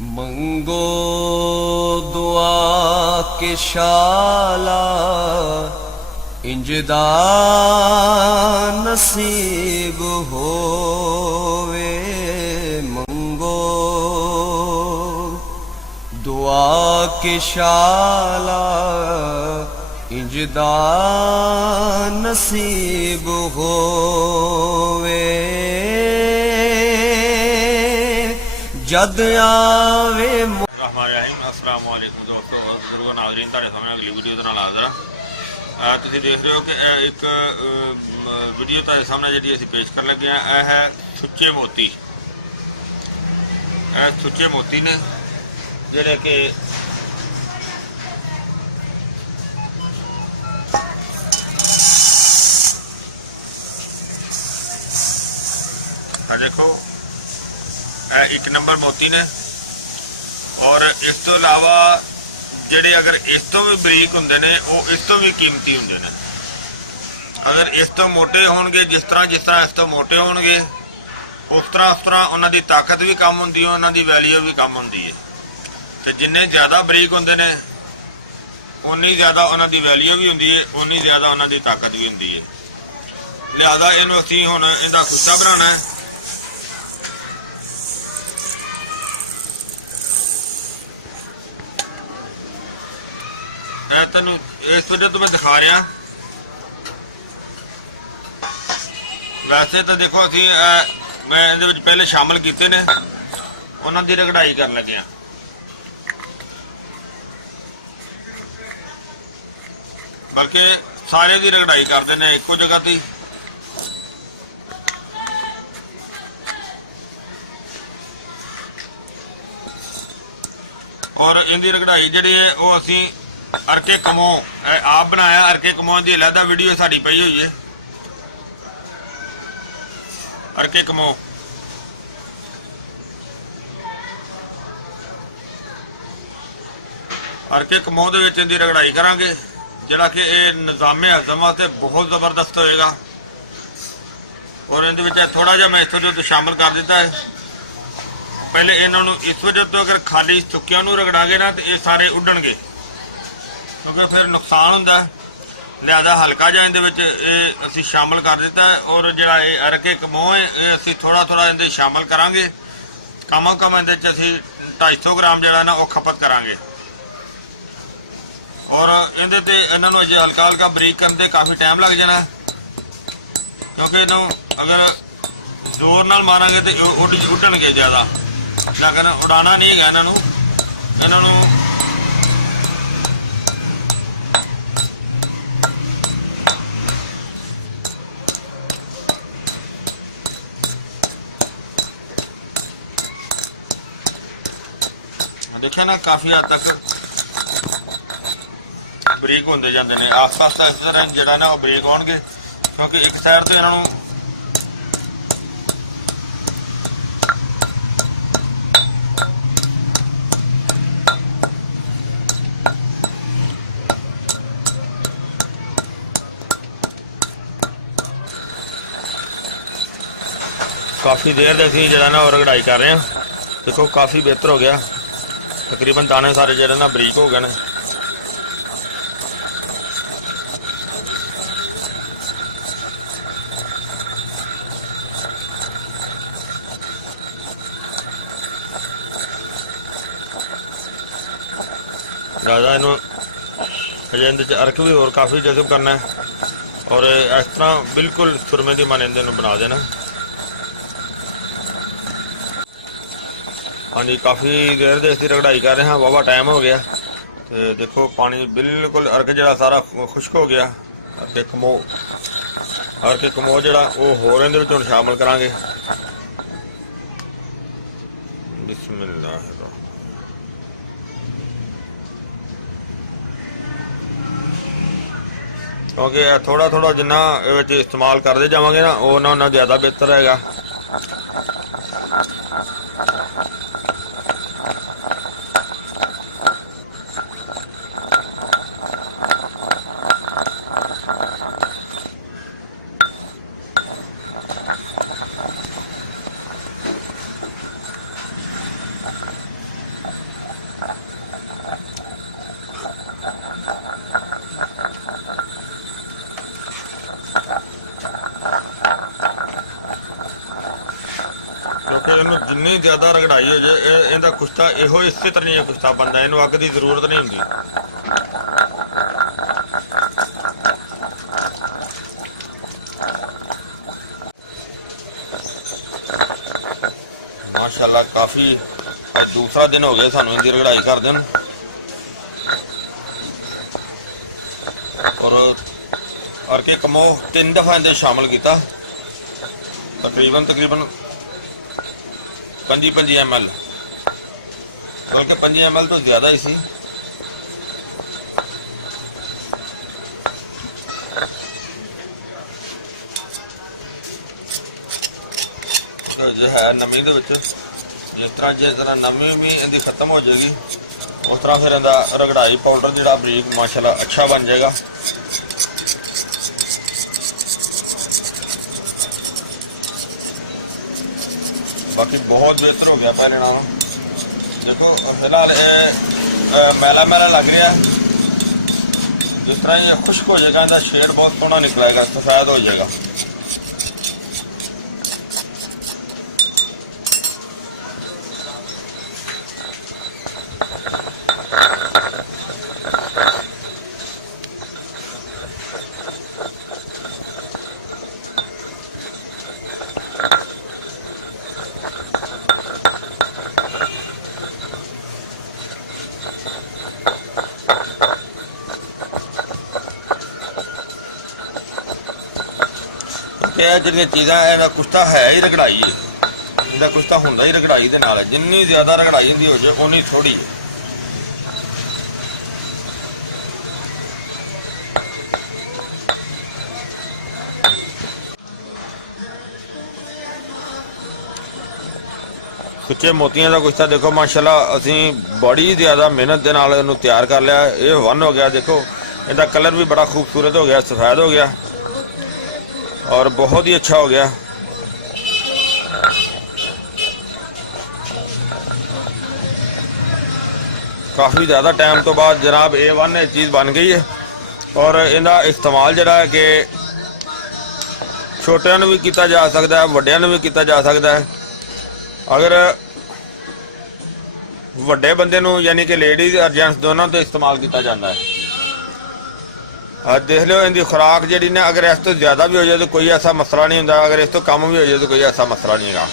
मंगो दुआ के शाला इंजदा नसीब होवे। मंगो दुआ के शाला इंजदा नसीब होवे। जद आवे अस्सलाम वालेकुम दोस्तों, बुजुर्गों, नाज़रीन, ਤੁਹਾਡੇ ਸਾਹਮਣੇ अगली वीडियो ਦੇ ਨਾਲ ਹਾਜ਼ਰ ਹਾਂ। ਤੁਸੀਂ ਦੇਖ ਰਹੇ ਹੋ ਕਿ ਇੱਕ ਵੀਡੀਓ ਤੁਹਾਡੇ ਸਾਹਮਣੇ ਜਿਹੜੀ ਅਸੀਂ ਪੇਸ਼ ਕਰਨ ਲੱਗੇ ਹਾਂ, ਇਹ ਹੈ ਸੁੱਚੇ ਮੋਤੀ। ਇਹ ਸੁੱਚੇ ਮੋਤੀ ਨੇ ਜਿਹੜੇ ਕਿ देखो एक नंबर मोती ने। और इस तो इलावा ਜਿਹੜੇ अगर इस तो भी बरीक होंगे ने वो इस तो भी कीमती होंगे ने। अगर इस तो मोटे होणगे, जिस तरह इस तो मोटे होणगे, उस तरह उन्हां दी ताकत भी कम होंदी है, उन्हां दी वैल्यू भी कम होंदी है। तो जिन्ने ज़्यादा बरीक होंगे ने उन्नी ज़्यादा उन्हां दी वैल्यू भी होंदी है, उन्नी ज़्यादा उन्हां दी ताकत भी होंदी है। लिहाजा इहनूं असीं हुण इहदा खुस्सा बनाना है। तेन इस वीडियो तो मैं दिखा रहा। वैसे तो देखो असी मैं इहदे पहले शामिल किए ने, उन्हां दी रगड़ाई कर लगे। बल्कि सारे दी रगड़ाई करते हैं एको जगह ती। और इनकी रगड़ाई जिहड़ी है वो असी अरके कमो आप बनाया। अरके कमो की अलहदा वीडियो साड़ी पई हुई है। अरके कमो अरके कमो दे विच इहदी रगड़ाई करांगे, जिहड़ा कि ये निज़ामे हज़म वास्ते बहुत ज़बरदस्त होएगा। और इहदे विच थोड़ा जिहा मैं इस वजह तो शामिल कर दिता है। पहले इन्होंने इस वजह तो अगर खाली सुक्कियां नूं रगड़ांगे ना तो ये सारे उड्डणगे, क्योंकि फिर नुकसान होंदा। लिहाजा हल्का जिहा इहदे विच असीं शामिल कर दिता है। और जिहड़ा ये अरके कमो है ये असीं थोड़ा थोड़ा इहदे शामिल करांगे। कम कम इहदे च असीं 250 ग्राम जिहड़ा ना वो खपत करांगे। और इहदे ते इन्हां नूं अजे हल्का हल्का बरीक करन ते काफ़ी टाइम लग जाना, क्योंकि इन्हूं अगर जोर नाल मारांगे तो उड्डणगे ज़्यादा, लेकिन उड़ाना नहीं है इन्हां नूं। देखे ना काफ़ी हद तक बरीक होंदे जांदे ने। आस्ता आस्ता इस तरह जिहड़ा ना वो बरीक होणगे, क्योंकि एक साइड तो इन्हां नूं काफ़ी देर से असीं जिहड़ा ना वो रगड़ाई कर रहे हैं। देखो काफ़ी बेहतर हो गया, तकरीबन दाने सारे जो ना बरीक हो गए। ज़्यादा इनू अजे इहदे अर्क भी और काफ़ी जज़ब करना है। और इस तरह बिल्कुल सुरमे की मन इहदे बना देना। हाँ जी, काफ़ी देर से इसकी रगड़ाई कर रहे हैं, वावा टाइम हो गया। तो देखो पानी बिल्कुल अर्क जरा सारा खुश्क हो गया। अर्के कमो जरा वो होर इहदे विच हुण शामिल करांगे। बिस्मिल्लाह। क्योंकि थोड़ा थोड़ा जिन्ना इस्तेमाल करते जावांगे ना उन्ना ज़्यादा बेहतर हैगा। ਕਿਉਂਕਿ ਇਹਨੂੰ ਜਿੰਨੀ ਜ਼ਿਆਦਾ ਰਗੜਾਈ ਹੋ ਜਾਏ ਇਹਦਾ ਕੁਸ਼ਤਾ ਇਹੋ ਇਸੇ ਤਰ੍ਹਾਂ ਹੀ ਕੁਸ਼ਤਾ ਬਣਦਾ, ਇਹਨੂੰ ਅੱਗ ਦੀ ਜ਼ਰੂਰਤ ਨਹੀਂ ਹੁੰਦੀ। माशाल्लाह काफ़ी आज दूसरा दिन हो गया सानू इनकी रगड़ाई कर देन और अर्के कमो 3 दफ़ा इन्हें शामिल किया तकरीबन 25 ml बल्कि 5 ml तो ज़्यादा ही सी। जो है नमी दे विच जिस तरह नमी भी इहदी खत्म हो जाएगी उस तरह फिर इहदा रगड़ाई पाउडर जिहड़ा बरीक माशाल्लाह अच्छा बन जाएगा। बाकी बहुत बेहतर हो गया पहले नालों। देखो फिलहाल मैला मैला लग रहा है, जिस तरह ये खुश्क हो जाएगा इहदा शेड बहुत सोहना निकलेगा, सफेद हो जाएगा। ਜਿਹੜੀਆਂ ਚੀਜ਼ਾਂ ਇਹਦਾ ਕੁਸ਼ਤਾ ਹੈ ਹੀ ਰਗੜਾਈ ਹੈ, ਇਹਦਾ ਕੁਸ਼ਤਾ ਹੁੰਦਾ ਹੀ ਰਗੜਾਈ ਦੇ ਨਾਲ ਹੈ। ਜਿੰਨੀ ਜ਼ਿਆਦਾ ਰਗੜਾਈ ਹੁੰਦੀ ਹੋ ਜਾਏ ਉਨੀ ਥੋੜੀ ਹੈ। ਸੁੱਚੇ ਮੋਤੀਆਂ ਦਾ ਕੁਸ਼ਤਾ ਦੇਖੋ ਮਾਸ਼ਾਅੱਲਾ ਅਸੀਂ ਬੜੀ ਜ਼ਿਆਦਾ ਮਿਹਨਤ ਦੇ ਨਾਲ ਇਹਨੂੰ ਤਿਆਰ ਕਰ ਲਿਆ। ਇਹ ਵਨ ਹੋ ਗਿਆ, ਦੇਖੋ ਇਹਦਾ ਕਲਰ ਵੀ ਬੜਾ ਖੂਬਸੂਰਤ ਹੋ ਗਿਆ, ਸਫੈਦ ਹੋ ਗਿਆ और बहुत ही अच्छा हो गया। काफ़ी ज़्यादा टाइम तो बाद जनाब A1 चीज़ बन गई है और इनका इस्तेमाल जरा है कि छोटियां भी किया जा सकता है, वड्डियां भी किया जा सकता है। अगर वड्डे बंदे नूं यानी कि लेडीज़ और जेंट्स दोनों तो इस्तेमाल किया जाता है। देख लो इनकी खुराक जी ने अगर इस तो ज़्यादा भी हो जाए तो कोई ऐसा मसला नहीं होता, अगर इस तो कम भी हो जाए तो कोई ऐसा मसला नहीं है।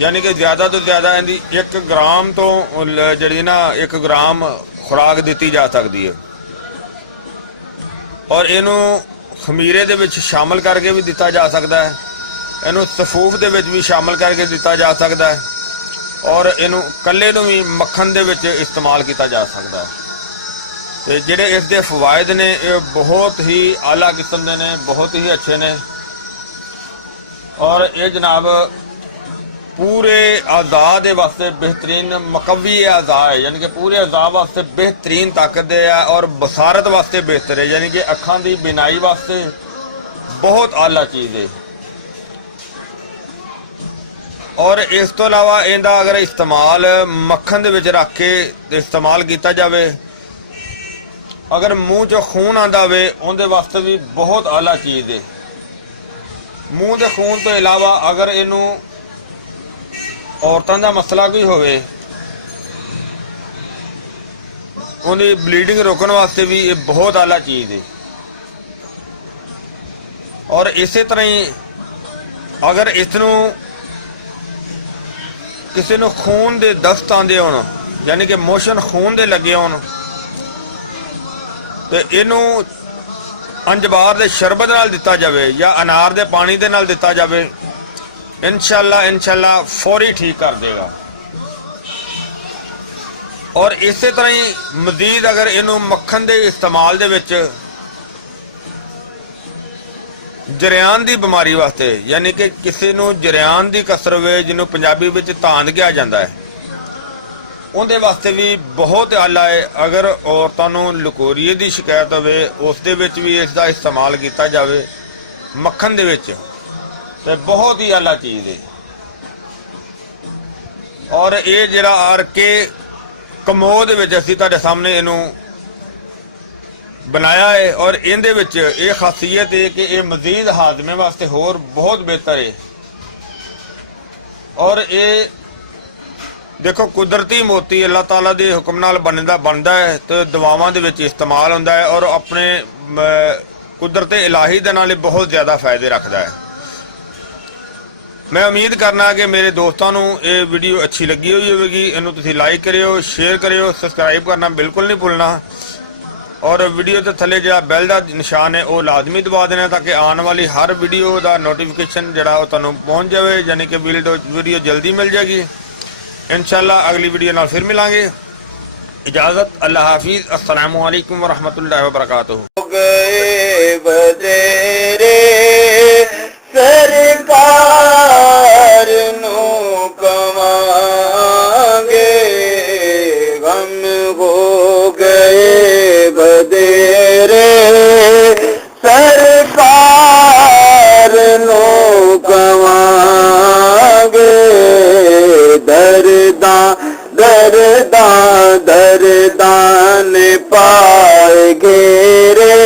यानी कि ज़्यादा तो ज़्यादा इनकी 1 ग्राम तो जी ना 1 ग्राम खुराक दी जा सकती है और इनू खमीरे दे विच शामिल करके भी दिता जा सकता है, इनू सफूफ दे विच भी शामिल करके दिता जा सकता है और इनू कल्ले नूं भी मक्खन दे विच इस्तेमाल किया जा सकता है। तो ਜਿਹੜੇ ਇਸ ਦੇ ਫਵਾਇਦ ਨੇ ਇਹ ਬਹੁਤ ਹੀ ਆਲਾ ਕਿਸਮ ਦੇ ਨੇ, ਬਹੁਤ ਹੀ ਅੱਛੇ ਨੇ ਔਰ ਇਹ ਜਨਾਬ ਪੂਰੇ ਆਜ਼ਾ ਦੇ ਵਾਸਤੇ ਬਿਹਤਰੀਨ ਮਕਵੀ ਆਜ਼ਾ ਹੈ, ਯਾਨੀ ਕਿ ਪੂਰੇ ਆਜ਼ਾ ਵਾਸਤੇ ਬਿਹਤਰੀਨ ਤਾਕਤ ਦੇ ਹੈ ਔਰ ਬਸਾਰਤ ਵਾਸਤੇ ਬਿਹਤਰ ਹੈ, ਯਾਨੀ ਕਿ ਅੱਖਾਂ ਦੀ ਬਿਨਾਈ ਵਾਸਤੇ ਬਹੁਤ ਆਲਾ ਚੀਜ਼ ਹੈ। ਔਰ ਇਸ ਤੋਂ ਇਲਾਵਾ ਇਹਦਾ ਅਗਰ ਇਸਤੇਮਾਲ ਮੱਖਣ ਦੇ ਵਿੱਚ ਰੱਖ ਕੇ ਇਸਤੇਮਾਲ ਕੀਤਾ ਜਾਵੇ, अगर मूँह चो खून आंदा वे उनके वास्ते भी बहुत आला चीज़ है। मूँह के खून तो इलावा अगर इनू औरतों का मसला कोई होवे उनकी ब्लीडिंग रोकने वास्ते भी ये बहुत आला चीज़ है। और इस तरह ही अगर इसनू किसी नू खून के दस्त आंदे होण, यानी कि मोशन खून के लगे होण, तो इनू अंजबार के शरबत नाल दिता जाए या अनार के पानी के नाल दिता जाए, इंशाअल्लाह फौरी ठीक कर देगा। और इस तरह ही मजीद अगर इनू मक्खन के इस्तेमाल दे विच जरियान की बीमारी वास्ते, यानी कि किसी नू जरियान की कसर होवे जिन्हों पंजाबी विच धांध किया जाता है, उनके वास्ते भी बहुत आला है। अगर औरतों को लकोरीए की शिकायत होवे उस दे विच भी इसका इस्तेमाल किया जाए मक्खन दे विच, तो बहुत ही आला चीज़ है। और ये जिहड़ा अर्के कमोद विच असीं तुहाडे सामने इनू बनाया है और इहदे विच ये खासियत है कि ये मजीद हाजमे वास्ते होर बहुत बेहतर है। ਔਰ ਇਹ ਦੇਖੋ ਕੁਦਰਤੀ ਮੋਤੀ ਅੱਲਾਹ ਤਾਲਾ ਦੇ ਹੁਕਮ ਨਾਲ ਬਣਦਾ ਹੈ ਤੇ ਦਵਾਵਾਂ ਦੇ ਵਿੱਚ ਇਸਤੇਮਾਲ ਹੁੰਦਾ ਹੈ ਔਰ ਆਪਣੇ ਕੁਦਰਤ ਇਲਾਹੀ ਦੇ ਨਾਲ ਇਹ ਬਹੁਤ ਜ਼ਿਆਦਾ ਫਾਇਦੇ ਰੱਖਦਾ ਹੈ। ਮੈਂ ਉਮੀਦ ਕਰਨਾ ਕਿ ਮੇਰੇ ਦੋਸਤਾਂ ਨੂੰ ਇਹ ਵੀਡੀਓ ਅੱਛੀ ਲੱਗੀ ਹੋਈ ਹੋਵੇਗੀ। ਇਹਨੂੰ ਤੁਸੀਂ ਲਾਈਕ ਕਰਿਓ, ਸ਼ੇਅਰ ਕਰਿਓ, ਸਬਸਕ੍ਰਾਈਬ ਕਰਨਾ ਬਿਲਕੁਲ ਨਹੀਂ ਭੁੱਲਣਾ ਔਰ ਵੀਡੀਓ ਦੇ ਥੱਲੇ ਜਿਹੜਾ ਬੈਲ ਦਾ ਨਿਸ਼ਾਨ ਹੈ ਉਹ ਲਾਜ਼ਮੀ ਦਬਾ ਦੇਣਾ ਤਾਂ ਕਿ ਆਉਣ ਵਾਲੀ ਹਰ ਵੀਡੀਓ ਦਾ ਨੋਟੀਫਿਕੇਸ਼ਨ ਜਿਹੜਾ ਉਹ ਤੁਹਾਨੂੰ ਪਹੁੰਚ ਜਾਵੇ, ਯਾਨੀ ਕਿ ਵੀਡੀਓ ਜਲਦੀ ਮਿਲ ਜਾਏਗੀ। इंशाल्लाह अगली वीडियो नाल फिर मिलांगे। इजाजत, अल्लाह हाफिज, अस्सलामु अलैकुम वरहमतुल्लाहि वबरकातुहू। गए बतेरे सरकार नु कमांगे, गम हो गए बतेरे सरकार नु कमांगे, दरदां ने पाए घेरे